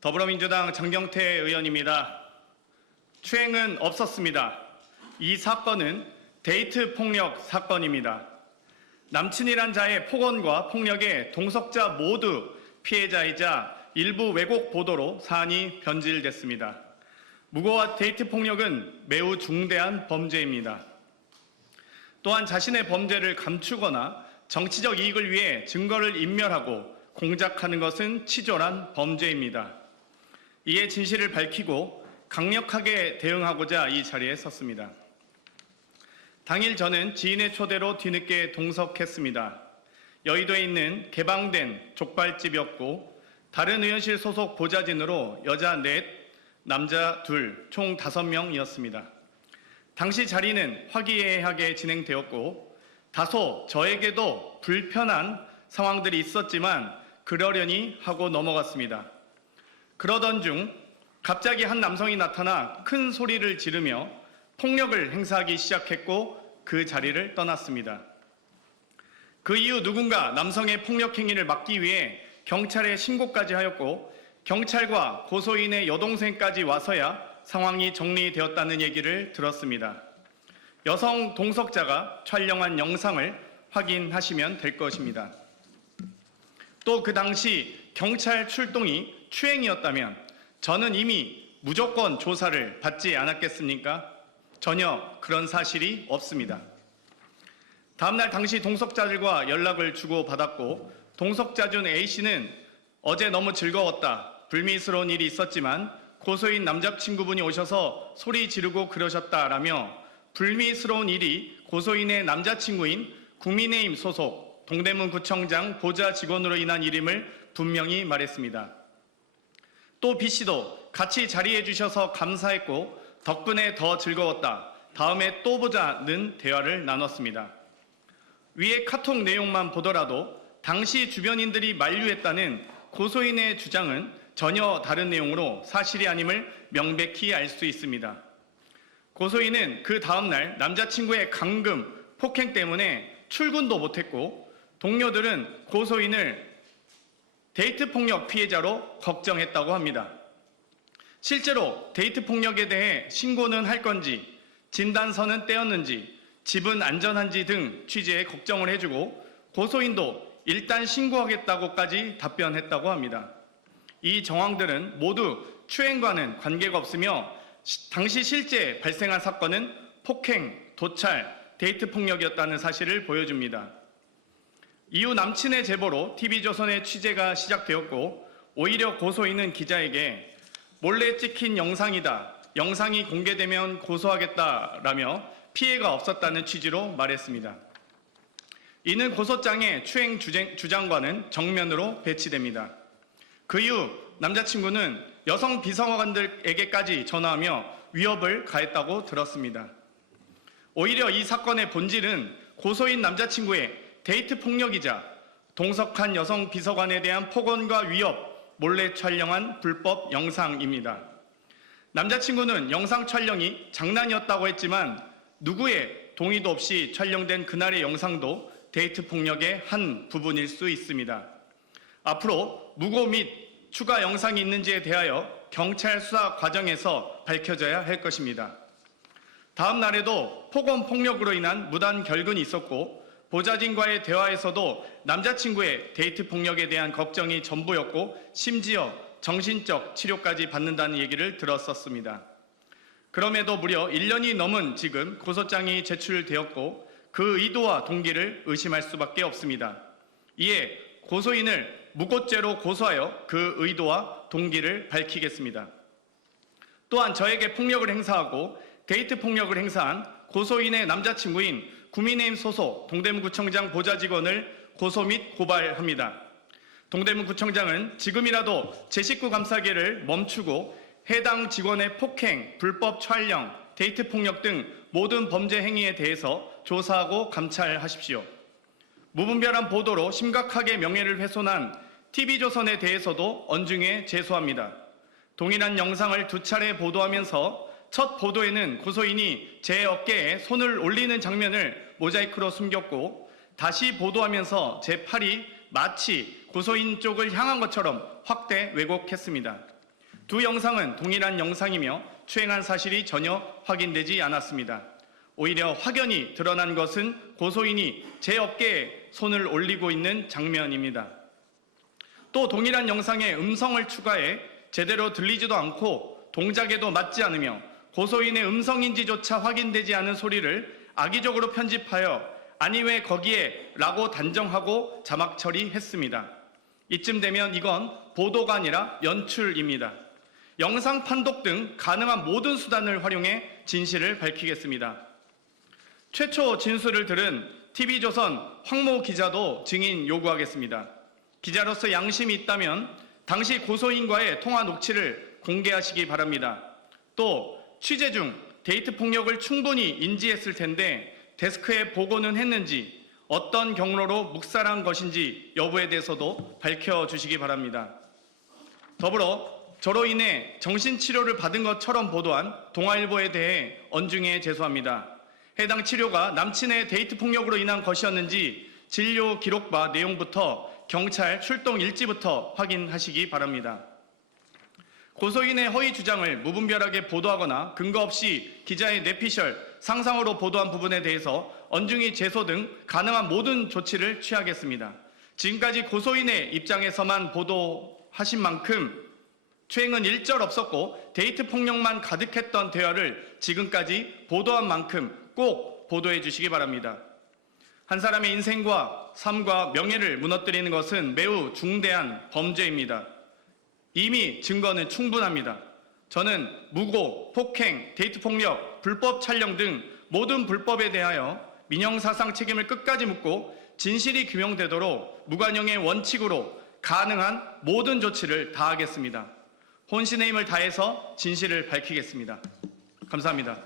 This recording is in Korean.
더불어민주당 장경태 의원입니다. 추행은 없었습니다. 이 사건은 데이트 폭력 사건입니다. 남친이란 자의 폭언과 폭력에 동석자 모두 피해자이자 일부 왜곡 보도로 사안이 변질됐습니다. 무고와 데이트 폭력은 매우 중대한 범죄입니다. 또한 자신의 범죄를 감추거나 정치적 이익을 위해 증거를 인멸하고 공작하는 것은 치졸한 범죄입니다. 이에 진실을 밝히고 강력하게 대응하고자 이 자리에 섰습니다. 당일 저는 지인의 초대로 뒤늦게 동석했습니다. 여의도에 있는 개방된 족발집이었고 다른 의원실 소속 보좌진으로 여자 4, 남자 2, 총 5명이었습니다. 당시 자리는 화기애애하게 진행되었고 다소 저에게도 불편한 상황들이 있었지만 그러려니 하고 넘어갔습니다. 그러던 중 갑자기 한 남성이 나타나 큰 소리를 지르며 폭력을 행사하기 시작했고 그 자리를 떠났습니다. 그 이후 누군가 남성의 폭력 행위를 막기 위해 경찰에 신고까지 하였고 경찰과 고소인의 여동생까지 와서야 상황이 정리되었다는 얘기를 들었습니다. 여성 동석자가 촬영한 영상을 확인하시면 될 것입니다. 또 그 당시 경찰 출동이 추행이었다면 저는 이미 무조건 조사를 받지 않았겠습니까? 전혀 그런 사실이 없습니다. 다음날 당시 동석자들과 연락을 주고받았고 동석자 중 A씨는 어제 너무 즐거웠다. 불미스러운 일이 있었지만 고소인 남자친구분이 오셔서 소리 지르고 그러셨다라며 불미스러운 일이 고소인의 남자친구인 국민의힘 소속 동대문구청장 보좌 직원으로 인한 일임을 분명히 말했습니다. 또 B씨도 같이 자리해 주셔서 감사했고 덕분에 더 즐거웠다. 다음에 또 보자는 대화를 나눴습니다. 위의 카톡 내용만 보더라도 당시 주변인들이 만류했다는 고소인의 주장은 전혀 다른 내용으로 사실이 아님을 명백히 알 수 있습니다. 고소인은 그 다음날 남자친구의 감금, 폭행 때문에 출근도 못했고 동료들은 고소인을 데이트 폭력 피해자로 걱정했다고 합니다. 실제로 데이트 폭력에 대해 신고는 할 건지, 진단서는 떼었는지, 집은 안전한지 등 취재에 걱정을 해주고 고소인도 일단 신고하겠다고까지 답변했다고 합니다. 이 정황들은 모두 추행과는 관계가 없으며 당시 실제 발생한 사건은 폭행, 도찰, 데이트 폭력이었다는 사실을 보여줍니다. 이후 남친의 제보로 TV조선의 취재가 시작되었고 오히려 고소인은 기자에게 몰래 찍힌 영상이다. 영상이 공개되면 고소하겠다라며 피해가 없었다는 취지로 말했습니다. 이는 고소장의 추행 주장과는 정면으로 배치됩니다. 그 이후 남자친구는 여성 비서관들에게까지 전화하며 위협을 가했다고 들었습니다. 오히려 이 사건의 본질은 고소인 남자친구의 데이트 폭력이자 동석한 여성 비서관에 대한 폭언과 위협, 몰래 촬영한 불법 영상입니다. 남자친구는 영상 촬영이 장난이었다고 했지만 누구의 동의도 없이 촬영된 그날의 영상도 데이트 폭력의 한 부분일 수 있습니다. 앞으로 무고 및 추가 영상이 있는지에 대하여 경찰 수사 과정에서 밝혀져야 할 것입니다. 다음 날에도 폭언 폭력으로 인한 무단 결근이 있었고 보좌진과의 대화에서도 남자친구의 데이트 폭력에 대한 걱정이 전부였고 심지어 정신적 치료까지 받는다는 얘기를 들었었습니다. 그럼에도 무려 1년이 넘은 지금 고소장이 제출되었고 그 의도와 동기를 의심할 수밖에 없습니다. 이에 고소인을 무고죄로 고소하여 그 의도와 동기를 밝히겠습니다. 또한 저에게 폭력을 행사하고 데이트 폭력을 행사한 고소인의 남자친구인 국민의힘 소속 동대문구청장 보좌직원을 고소 및 고발합니다. 동대문구청장은 지금이라도 제 식구 감싸기를 멈추고 해당 직원의 폭행, 불법 촬영, 데이트 폭력 등 모든 범죄 행위에 대해서 조사하고 감찰하십시오. 무분별한 보도로 심각하게 명예를 훼손한 TV조선에 대해서도 언중에 제소합니다. 동일한 영상을 2차례 보도하면서 첫 보도에는 고소인이 제 어깨에 손을 올리는 장면을 모자이크로 숨겼고 다시 보도하면서 제 팔이 마치 고소인 쪽을 향한 것처럼 확대 왜곡했습니다. 두 영상은 동일한 영상이며 추행한 사실이 전혀 확인되지 않았습니다. 오히려 확연히 드러난 것은 고소인이 제 어깨에 손을 올리고 있는 장면입니다. 또 동일한 영상에 음성을 추가해 제대로 들리지도 않고 동작에도 맞지 않으며 고소인의 음성인지조차 확인되지 않은 소리를 악의적으로 편집하여 아니 왜 거기에 라고 단정하고 자막 처리했습니다. 이쯤 되면 이건 보도가 아니라 연출입니다. 영상 판독 등 가능한 모든 수단을 활용해 진실을 밝히겠습니다. 최초 진술을 들은 TV조선 황모 기자도 증인 요구하겠습니다. 기자로서 양심이 있다면 당시 고소인과의 통화 녹취를 공개하시기 바랍니다. 또 취재 중 데이트 폭력을 충분히 인지했을 텐데 데스크에 보고는 했는지 어떤 경로로 묵살한 것인지 여부에 대해서도 밝혀주시기 바랍니다. 더불어 저로 인해 정신치료를 받은 것처럼 보도한 동아일보에 대해 엄중히 제소합니다. 해당 치료가 남친의 데이트 폭력으로 인한 것이었는지 진료 기록과 내용부터 경찰 출동 일지부터 확인하시기 바랍니다. 고소인의 허위 주장을 무분별하게 보도하거나 근거 없이 기자의 뇌피셜, 상상으로 보도한 부분에 대해서 엄중히 제소 등 가능한 모든 조치를 취하겠습니다. 지금까지 고소인의 입장에서만 보도하신 만큼 추행은 일절 없었고 데이트 폭력만 가득했던 대화를 지금까지 보도한 만큼 꼭 보도해 주시기 바랍니다. 한 사람의 인생과 삶과 명예를 무너뜨리는 것은 매우 중대한 범죄입니다. 이미 증거는 충분합니다. 저는 무고, 폭행, 데이트 폭력, 불법 촬영 등 모든 불법에 대하여 민형사상 책임을 끝까지 묻고 진실이 규명되도록 무관용의 원칙으로 가능한 모든 조치를 다하겠습니다. 혼신의 힘을 다해서 진실을 밝히겠습니다. 감사합니다.